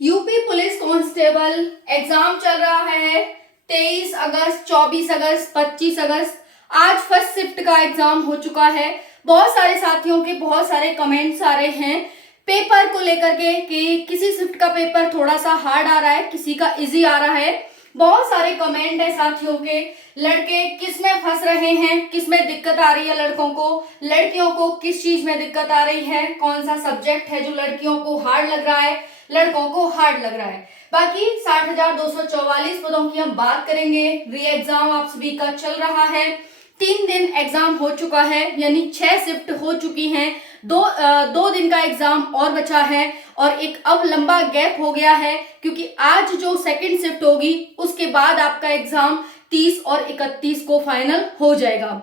UP police constable exam चल रहा है। 23 अगस्त, 24 अगस्त, 25 अगस्त, आज फर्स्ट शिफ्ट का एग्जाम हो चुका है। बहुत सारे साथियों के बहुत सारे कमेंट्स आ रहे हैं पेपर को लेकर के कि किसी शिफ्ट का पेपर थोड़ा सा हार्ड आ रहा है, किसी का इजी आ रहा है। बहुत सारे कमेंट है साथियों के, लड़के किस में फंस रहे हैं, किस में दिक्कत आ रही है लड़कों को, लड़कियों को किस चीज में दिक्कत आ रही है, कौन सा सब्जेक्ट है जो लड़कियों को हार्ड लग रहा है, लड़कों को हार्ड लग रहा है। बाकी 60,244 पदों की हम बात करेंगे। री एग्जाम आप सभी का चल रहा है। 3 दिन एग्जाम हो चुका है, यानी 6 शिफ्ट हो चुकी हैं। दो दिन का एग्जाम और बचा है और एक अब लंबा गैप हो गया है क्योंकि आज जो सेकंड शिफ्ट होगी उसके बाद आपका एग्जाम 30 और 31 को फाइनल हो जाएगा।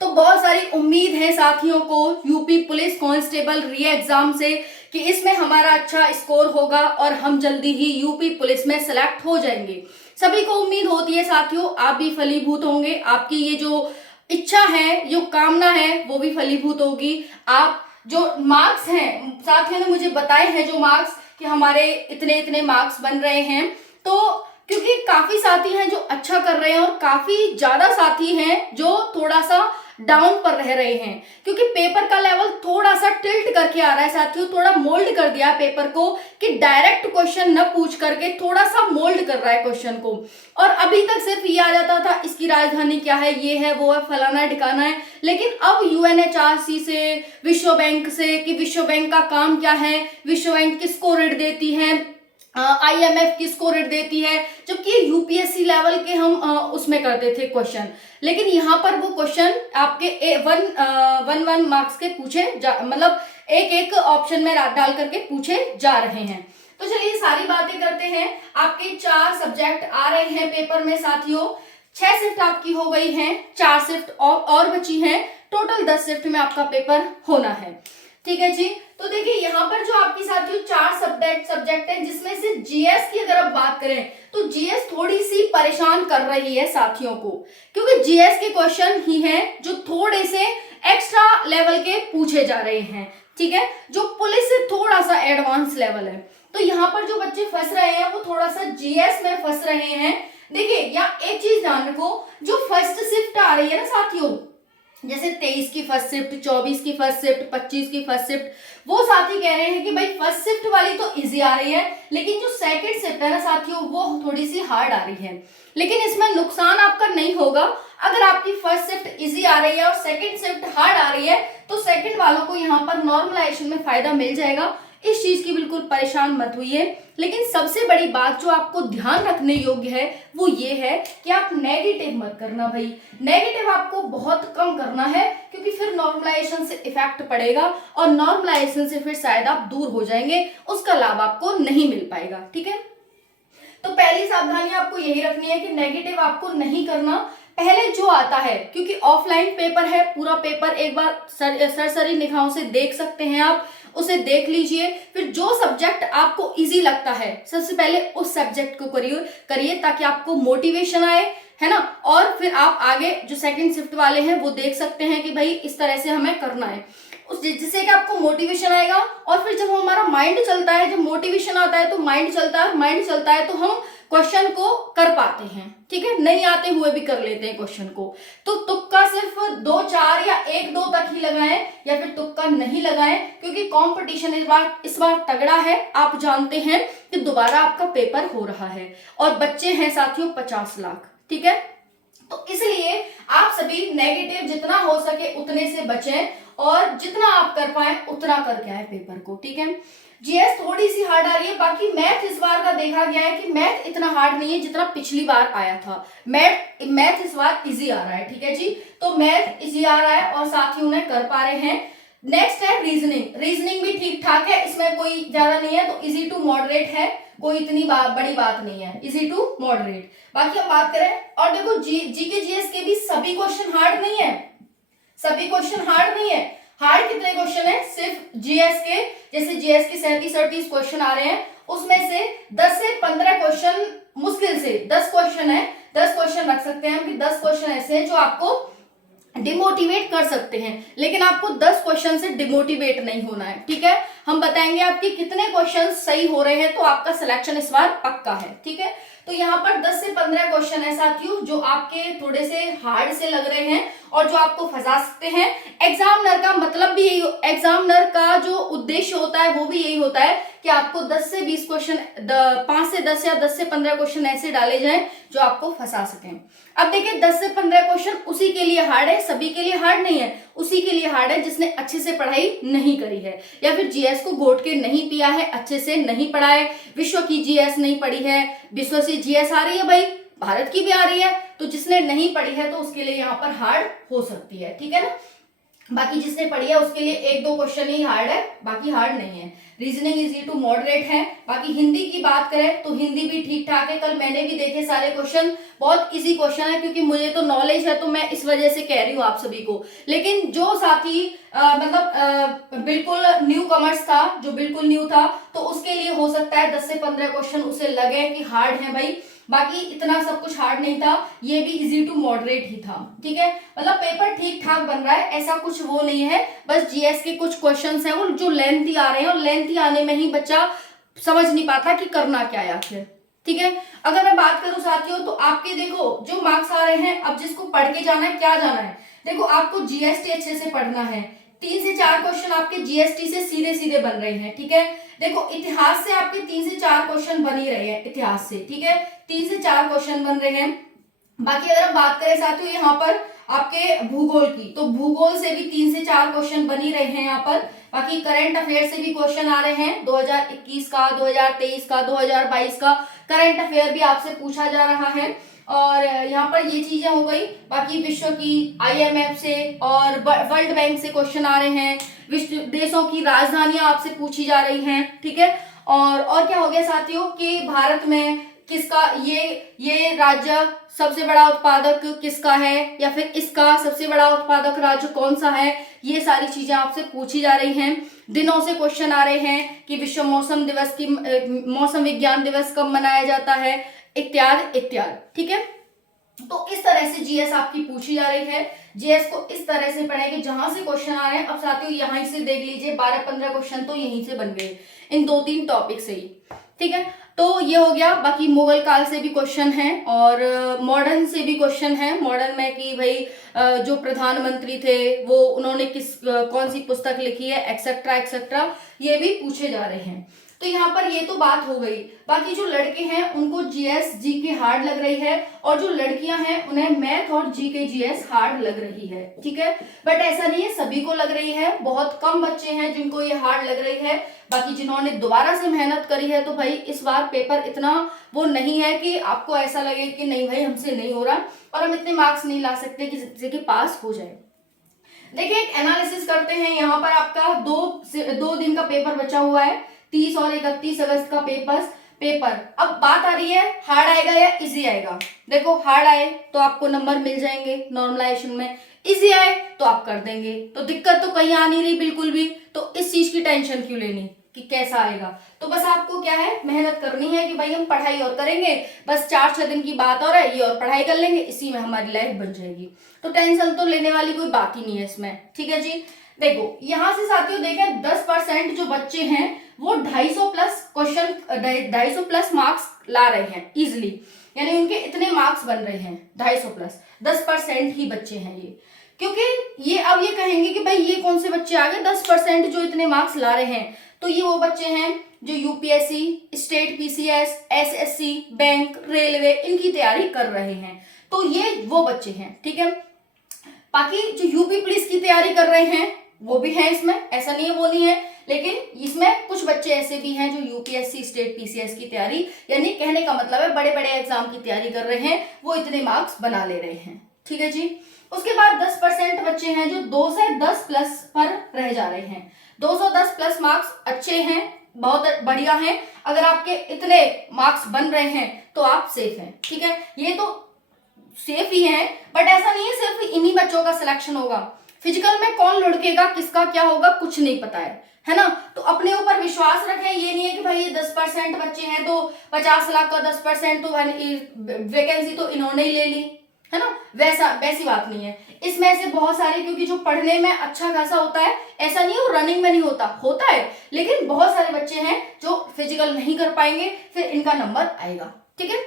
तो बहुत सारी उम्मीद है साथियों को यूपी पुलिस कांस्टेबल री एग्जाम से कि इसमें हमारा अच्छा स्कोर होगा और हम जल्दी ही यूपी पुलिस में सिलेक्ट हो जाएंगे। सभी को उम्मीद होती है साथियों, आप भी फलीभूत होंगे, आपकी ये जो इच्छा है, जो कामना है वो भी फलीभूत होगी। आप जो मार्क्स हैं, साथियों ने मुझे बताए हैं जो मार्क्स कि हमारे इतने इतने मार्क्स बन रहे हैं, तो क्योंकि काफी साथी हैं जो अच्छा कर रहे हैं और काफी ज्यादा साथी हैं जो थोड़ा सा डाउन पर रह रहे हैं क्योंकि पेपर का लेवल थोड़ा सा टिल्ट करके आ रहा है साथियों, थोड़ा मोल्ड कर दिया पेपर को कि डायरेक्ट क्वेश्चन न पूछ करके थोड़ा सा मोल्ड कर रहा है क्वेश्चन को। और अभी तक सिर्फ ये आ जाता था इसकी राजधानी क्या है, ये है वो है, फलाना है ठिकाना है, लेकिन अब यूएनएचआरसी से, विश्व बैंक से कि विश्व बैंक का काम क्या है, विश्व बैंक किसको ऋण देती है, आईएमएफ किसको ऋण देती है, जबकि यूपीएससी लेवल के हम उसमें करते थे क्वेश्चन, लेकिन यहाँ पर वो क्वेश्चन आपके वन मार्क्स के पूछे मतलब एक एक ऑप्शन में डाल करके पूछे जा रहे हैं। तो चलिए सारी बातें करते हैं। आपके 4 सब्जेक्ट आ रहे हैं पेपर में साथियों। 6 शिफ्ट आपकी हो गई हैं, 4 शिफ्ट और बची हैं, टोटल 10 शिफ्ट में आपका पेपर होना है। ठीक है जी। तो देखिए यहाँ पर जो आपकी साथियों 4 सब्जेक्ट है जिसमें से जीएस की अगर आप बात करें तो जीएस थोड़ी सी परेशान कर रही है साथियों को, क्योंकि जीएस के क्वेश्चन ही हैं जो थोड़े से एक्स्ट्रा लेवल के पूछे जा रहे हैं। ठीक है, जो पुलिस से थोड़ा सा एडवांस लेवल है। तो यहाँ पर जो बच्चे फंस रहे हैं वो थोड़ा सा जीएस में फंस रहे हैं। देखिए यहाँ एक चीज ध्यान रखो, जो फर्स्ट शिफ्ट आ रही है ना साथियों, जैसे 23 की फर्स्ट शिफ्ट, 24 की फर्स्ट शिफ्ट, 25 की फर्स्ट शिफ्ट, वो साथी कह रहे हैं कि भाई फर्स्ट शिफ्ट वाली तो इजी आ रही है, लेकिन जो सेकंड शिफ्ट है ना साथियों वो थोड़ी सी हार्ड आ रही है। लेकिन इसमें नुकसान आपका नहीं होगा। अगर आपकी फर्स्ट शिफ्ट इजी आ रही है और सेकंड शिफ्ट हार्ड आ रही है तो सेकंड वालों को यहाँ पर नॉर्मलाइजेशन में फायदा मिल जाएगा। इस चीज की बिल्कुल परेशान मत होइए। लेकिन सबसे बड़ी बात जो आपको ध्यान रखने योग्य है वो ये है कि आप नेगेटिव मत करना भाई। नेगेटिव आपको बहुत कम करना है क्योंकि फिर नॉर्मलाइजेशन से इफेक्ट पड़ेगा और नॉर्मलाइजेशन से फिर शायद आप दूर हो जाएंगे, उसका लाभ आपको नहीं मिल पाएगा। ठीक है, तो पहली सावधानी आपको यही रखनी है कि नेगेटिव आपको नहीं करना। पहले जो आता है, क्योंकि ऑफलाइन पेपर है, पूरा पेपर एक बार सरसरी निगाहों से देख सकते हैं आप, उसे देख लीजिए। फिर जो सब्जेक्ट आपको इजी लगता है सबसे पहले उस सब्जेक्ट को करिए ताकि आपको मोटिवेशन आए, है ना। और फिर आप आगे जो सेकंड शिफ्ट वाले हैं वो देख सकते हैं कि भाई इस तरह से हमें करना है, उस जिससे कि आपको मोटिवेशन आएगा। और फिर जब हमारा माइंड चलता है, जब मोटिवेशन आता है तो माइंड चलता है, माइंड चलता है तो हम क्वेश्चन को कर पाते हैं। ठीक है, नहीं आते हुए भी कर लेते हैं क्वेश्चन को। तो तुक्का सिर्फ 2 4 या 1 2 तक ही लगाएं या फिर तुक्का नहीं लगाएं, क्योंकि कंपटीशन इस बार तगड़ा है। आप जानते हैं कि दोबारा आपका पेपर हो रहा है और बच्चे हैं साथियों 50 लाख। ठीक है, तो इसलिए आप सभी नेगेटिव जितना हो सके उतने से बचें और जितना आप कर पाए उतना करके आए पेपर को। ठीक है, जीएस थोड़ी सी हार्ड आ रही है, बाकी मैथ इस बार का देखा गया है कि मैथ इतना हार्ड नहीं है जितना पिछली बार आया था। मैथ इस बार इजी आ रहा है। ठीक है जी, तो मैथ इजी आ रहा है और साथी उन्हें कर पा रहे हैं। नेक्स्ट है रीजनिंग भी ठीक ठाक है, इसमें कोई ज्यादा नहीं है, तो इजी टू मॉडरेट है, कोई इतनी बड़ी बात नहीं है, इजी टू मॉडरेट। बाकी हम बात करें और देखो जीके जीएस के भी सभी क्वेश्चन हार्ड नहीं है, सभी क्वेश्चन हार्ड नहीं है। हार्ड कितने क्वेश्चन है, सिर्फ जीएस के, जैसे जीएस के 37-38 क्वेश्चन आ रहे हैं, उसमें से 10 से 15 क्वेश्चन, मुश्किल से 10 क्वेश्चन है, 10 क्वेश्चन रख सकते हैं हम कि 10 क्वेश्चन ऐसे हैं जो आपको डिमोटिवेट कर सकते हैं, लेकिन आपको 10 क्वेश्चन से डिमोटिवेट नहीं होना है, ठीक है। हम बताएंगे आपके कितने क्वेश्चन सही हो रहे हैं, तो आपका सिलेक्शन इस बार पक्का है, ठीक है। तो यहाँ पर 10 से 15 क्वेश्चन है साथियों जो आपके थोड़े से हार्ड से लग रहे हैं और जो आपको फंसा सकते हैं। एग्जामिनर का मतलब भी यही, एग्जामिनर का जो उद्देश्य होता है वो भी यही होता है कि आपको 10 से 20 क्वेश्चन, 5 से 10 या 10 से 15 क्वेश्चन ऐसे डाले जाएं जो आपको फंसा सकें। अब देखिए 10 से 15 क्वेश्चन उसी के लिए हार्ड है, सभी के लिए हार्ड नहीं है, उसी के लिए हार्ड है जिसने अच्छे से पढ़ाई नहीं करी है या फिर जीएस को घोट के नहीं पिया है, अच्छे से नहीं पढ़ा है, विश्व की जीएस नहीं पढ़ी है। विश्व से जीएस आ रही है भाई, भारत की भी आ रही है, तो जिसने नहीं पढ़ी है तो उसके लिए यहाँ पर हार्ड हो सकती है, ठीक है ना। बाकी जिसने पढ़ी है उसके लिए 1-2 क्वेश्चन ही हार्ड है, बाकी हार्ड नहीं है। रीजनिंग इजी टू मॉडरेट है। बाकी हिंदी की बात करें तो हिंदी भी ठीक ठाक है, कल मैंने भी देखे सारे क्वेश्चन, बहुत इजी क्वेश्चन है, क्योंकि मुझे तो नॉलेज है तो मैं इस वजह से कह रही हूँ आप सभी को। लेकिन जो साथी बिल्कुल न्यू कमर्स था, जो बिल्कुल न्यू था, तो उसके लिए हो सकता है 10 से 15 क्वेश्चन उसे लगे कि हार्ड है भाई, बाकी इतना सब कुछ हार्ड नहीं था, ये भी इजी टू मॉडरेट ही था, ठीक है। मतलब पेपर ठीक ठाक बन रहा है, ऐसा कुछ वो नहीं है, बस जीएस के कुछ क्वेश्चंस हैं वो जो लेंथी आ रहे हैं, और लेंथी आने में ही बच्चा समझ नहीं पाता कि करना क्या है आखिर, ठीक है। अगर मैं बात करूं साथियों तो आपके देखो जो मार्क्स आ रहे हैं, अब जिसको पढ़ के जाना है, क्या जाना है, देखो आपको जीएसटी अच्छे से पढ़ना है, 3 से 4 क्वेश्चन आपके जीएसटी से सीधे सीधे बन रहे हैं, ठीक है। देखो इतिहास से आपके 3 से 4 क्वेश्चन बन ही रहे हैं, इतिहास से, ठीक है, 3 से 4 क्वेश्चन बन रहे हैं। बाकी अगर हम बात करें साथियों यहाँ पर आपके भूगोल की, तो भूगोल से भी 3 से 4 क्वेश्चन बन ही रहे हैं यहाँ पर। बाकी करंट अफेयर से भी क्वेश्चन आ रहे हैं, 2021 का, 2023 का, 2022 का करंट अफेयर भी आपसे पूछा जा रहा है। और यहाँ पर ये चीजें हो गई। बाकी विश्व की आईएमएफ से और वर्ल्ड बैंक से क्वेश्चन आ रहे हैं, विश्व देशों की राजधानियां आपसे पूछी जा रही हैं, ठीक है। और क्या हो गया साथियों कि भारत में किसका ये राज्य सबसे बड़ा उत्पादक किसका है, या फिर इसका सबसे बड़ा उत्पादक राज्य कौन सा है, ये सारी चीजें आपसे पूछी जा रही हैं। दिनों से क्वेश्चन आ रहे हैं कि विश्व मौसम दिवस की मौसम विज्ञान दिवस कब मनाया जाता है, इत्यादि इत्यादि, ठीक है। तो इस तरह से जीएस आपकी पूछी जा रही है। जीएस को इस तरह से पढ़ेंगे जहां से क्वेश्चन आ रहे हैं। अब साथियों यहां से देख लीजिए 12-15 क्वेश्चन तो यहीं से बन गए, इन 2-3 टॉपिक से ही, ठीक है। तो ये हो गया। बाकी मुगल काल से भी क्वेश्चन है और मॉडर्न से भी क्वेश्चन है। मॉडर्न में कि भाई जो प्रधानमंत्री थे वो उन्होंने कौन सी पुस्तक लिखी है, एक्सेट्रा एक्सेट्रा, ये भी पूछे जा रहे हैं। तो यहाँ पर ये तो बात हो गई। बाकी जो लड़के हैं उनको जीएस जीके हार्ड लग रही है, और जो लड़कियां हैं उन्हें मैथ और जीके जीएस हार्ड लग रही है, ठीक है। बट ऐसा नहीं है सभी को लग रही है, बहुत कम बच्चे हैं जिनको ये हार्ड लग रही है। बाकी जिन्होंने दोबारा से मेहनत करी है तो भाई इस बार पेपर इतना वो नहीं है कि आपको ऐसा लगे कि नहीं भाई हमसे नहीं हो रहा और हम इतने मार्क्स नहीं ला सकते कि जिससे कि पास हो जाए। देखिए एक एनालिसिस करते हैं। यहाँ पर आपका 2 दिन का पेपर बचा हुआ है, 30 और 31 अगस्त का पेपर। अब बात आ रही है हार्ड आएगा या इजी आएगा। देखो हार्ड आए तो आपको नंबर मिल जाएंगे नॉर्मलाइजेशन में, इजी आए तो आप कर देंगे, तो दिक्कत तो कहीं आ नहीं रही बिल्कुल भी। तो इस चीज की टेंशन क्यों लेनी कि कैसा आएगा। तो बस आपको क्या है, मेहनत करनी है कि भाई हम पढ़ाई और करेंगे, बस 4-6 दिन की बात और है, ये और पढ़ाई कर लेंगे, इसी में हमारी लाइफ बन जाएगी। तो टेंशन तो लेने वाली कोई बात ही नहीं है इसमें, ठीक है जी। देखो यहां से साथियों देखें 10% जो बच्चे हैं वो 250 प्लस क्वेश्चन, 250 प्लस मार्क्स ला रहे हैं इजिली, यानी उनके इतने मार्क्स बन रहे हैं 250 प्लस। 10% ही बच्चे हैं ये, क्योंकि ये अब ये कहेंगे कि भाई ये कौन से बच्चे आ गए 10% जो इतने मार्क्स ला रहे हैं। तो ये वो बच्चे हैं जो UPSC, state PCS, SSC, bank, railway इनकी तैयारी कर रहे हैं। तो ये वो बच्चे हैं, ठीक है। बाकी जो यूपी पुलिस की तैयारी कर रहे हैं वो भी है इसमें, ऐसा नहीं है वो नहीं है, लेकिन इसमें कुछ बच्चे ऐसे भी हैं जो यूपीएससी, स्टेट पीसीएस की तैयारी, यानी कहने का मतलब है बड़े बड़े एग्जाम की तैयारी कर रहे हैं, वो इतने मार्क्स बना ले रहे हैं, ठीक है जी। उसके बाद 10% बच्चे हैं जो 210 प्लस पर रह जा रहे हैं। 210 प्लस मार्क्स अच्छे हैं, बहुत बढ़िया हैं। अगर आपके इतने मार्क्स बन रहे हैं तो आप सेफ हैं, ठीक है। ये तो सेफ ही है, बट ऐसा नहीं है सिर्फ इन्हीं बच्चों का सिलेक्शन होगा। फिजिकल में कौन लुढ़केगा, किसका क्या होगा, कुछ नहीं पता है ना। तो अपने ऊपर विश्वास रखें। ये नहीं है कि भाई ये 10% बच्चे हैं तो 50 लाख का 10% तो वैकेंसी तो इन्होंने ही ले ली, है ना, वैसी बात नहीं है। इसमें से बहुत सारे, क्योंकि जो पढ़ने में अच्छा खासा होता है, ऐसा नहीं है वो रनिंग में नहीं होता है, लेकिन बहुत सारे बच्चे हैं जो फिजिकल नहीं कर पाएंगे, फिर इनका नंबर आएगा। ठीक है,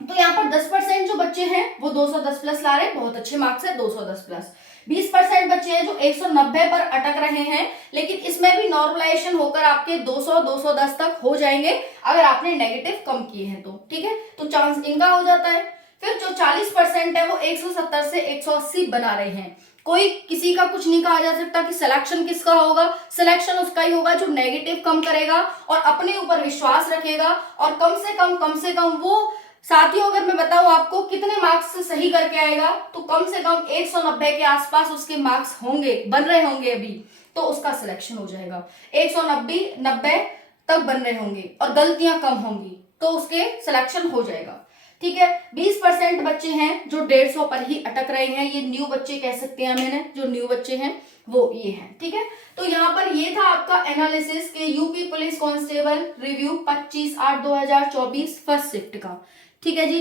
तो यहाँ पर 10% जो बच्चे हैं वो 210 प्लस ला रहे हैं, बहुत अच्छे मार्क्स है 210 प्लस। 20% बच्चे हैं जो 190 पर अटक रहे हैं, लेकिन इसमें भी नॉर्मलाइजेशन होकर आपके 200 210 तक हो जाएंगे अगर आपने नेगेटिव कम किए हैं तो। ठीक है, तो चांस इनका हो जाता है। फिर जो 40% है वो 170 से 180 बना रहे हैं। कोई किसी का कुछ नहीं कहा जा सकता कि सिलेक्शन किसका होगा, सिलेक्शन उसका ही होगा जो नेगेटिव कम करेगा और अपने ऊपर विश्वास रखेगा, और कम से कम वो साथियों, अगर मैं बताऊं आपको कितने मार्क्स से सही करके आएगा, तो कम से कम 190 के आसपास उसके मार्क्स होंगे, बन रहे होंगे अभी, तो उसका सिलेक्शन हो जाएगा। 190 तक बन रहे होंगे और गलतियां कम होंगी तो उसके सिलेक्शन हो जाएगा। ठीक है, 20% बच्चे हैं जो 150 पर ही अटक रहे हैं, ये न्यू बच्चे कह सकते हैं मैंने, जो न्यू बच्चे हैं वो ये हैं। ठीक है, तो यहाँ पर ये था आपका एनालिसिस के UP police constable review 25/8/2024 first shift का। ठीक है जी,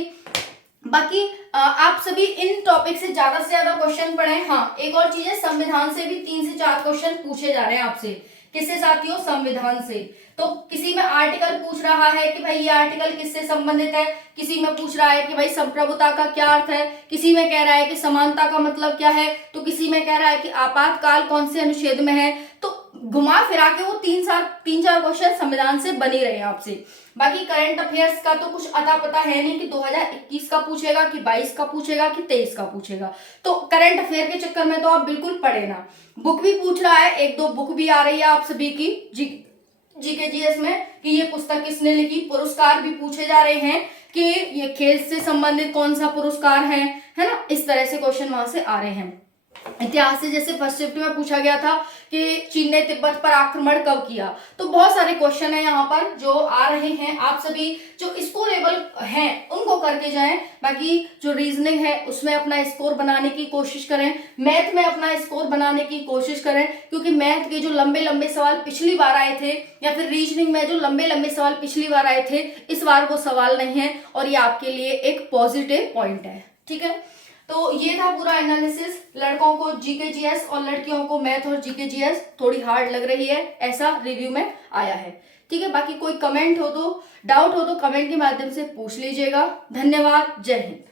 बाकी आप सभी इन टॉपिक से ज्यादा क्वेश्चन पढ़ें। हाँ, एक और चीज है, संविधान से भी 3 से 4 क्वेश्चन पूछे जा रहे हैं आपसे। किससे साथियों? संविधान से। तो किसी में आर्टिकल पूछ रहा है कि भाई ये आर्टिकल किससे संबंधित है, किसी में पूछ रहा है कि भाई संप्रभुता का क्या अर्थ है, किसी में कह रहा है कि समानता का मतलब क्या है, तो किसी में कह रहा है कि आपातकाल कौन से अनुच्छेद में है। तो घुमा फिरा के वो 3-4 क्वेश्चन संविधान से बनी रहे आपसे। बाकी करंट अफेयर्स का तो कुछ अता पता है नहीं कि 2021 का पूछेगा कि 22 का पूछेगा कि 23 का पूछेगा, तो करंट अफेयर के चक्कर में तो आप बिल्कुल पढ़े ना। बुक भी पूछ रहा है, 1-2 बुक भी आ रही है आप सभी की जीके जीएस में कि ये पुस्तक किसने लिखी। पुरस्कार भी पूछे जा रहे हैं कि ये खेल से संबंधित कौन सा पुरस्कार है ना, इस तरह से क्वेश्चन वहां से आ रहे हैं। इतिहास से जैसे फर्स्ट शिफ्ट में पूछा गया था कि चीन ने तिब्बत पर आक्रमण कब किया, तो बहुत सारे क्वेश्चन है यहाँ पर जो आ रहे हैं। आप सभी जो स्कोरेबल हैं उनको करके जाएं, बाकी जो रीजनिंग है उसमें अपना स्कोर बनाने की कोशिश करें, मैथ में अपना स्कोर बनाने की कोशिश करें, क्योंकि मैथ के जो लंबे सवाल पिछली बार आए थे या फिर रीजनिंग में जो लंबे सवाल पिछली बार आए थे, इस बार वो सवाल नहीं है और ये आपके लिए एक पॉजिटिव पॉइंट है। ठीक है, तो ये था पूरा एनालिसिस। लड़कों को जीके जीएस और लड़कियों को मैथ और जीके जीएस थोड़ी हार्ड लग रही है, ऐसा रिव्यू में आया है। ठीक है, बाकी कोई कमेंट हो तो, डाउट हो तो कमेंट के माध्यम से पूछ लीजिएगा। धन्यवाद, जय हिंद।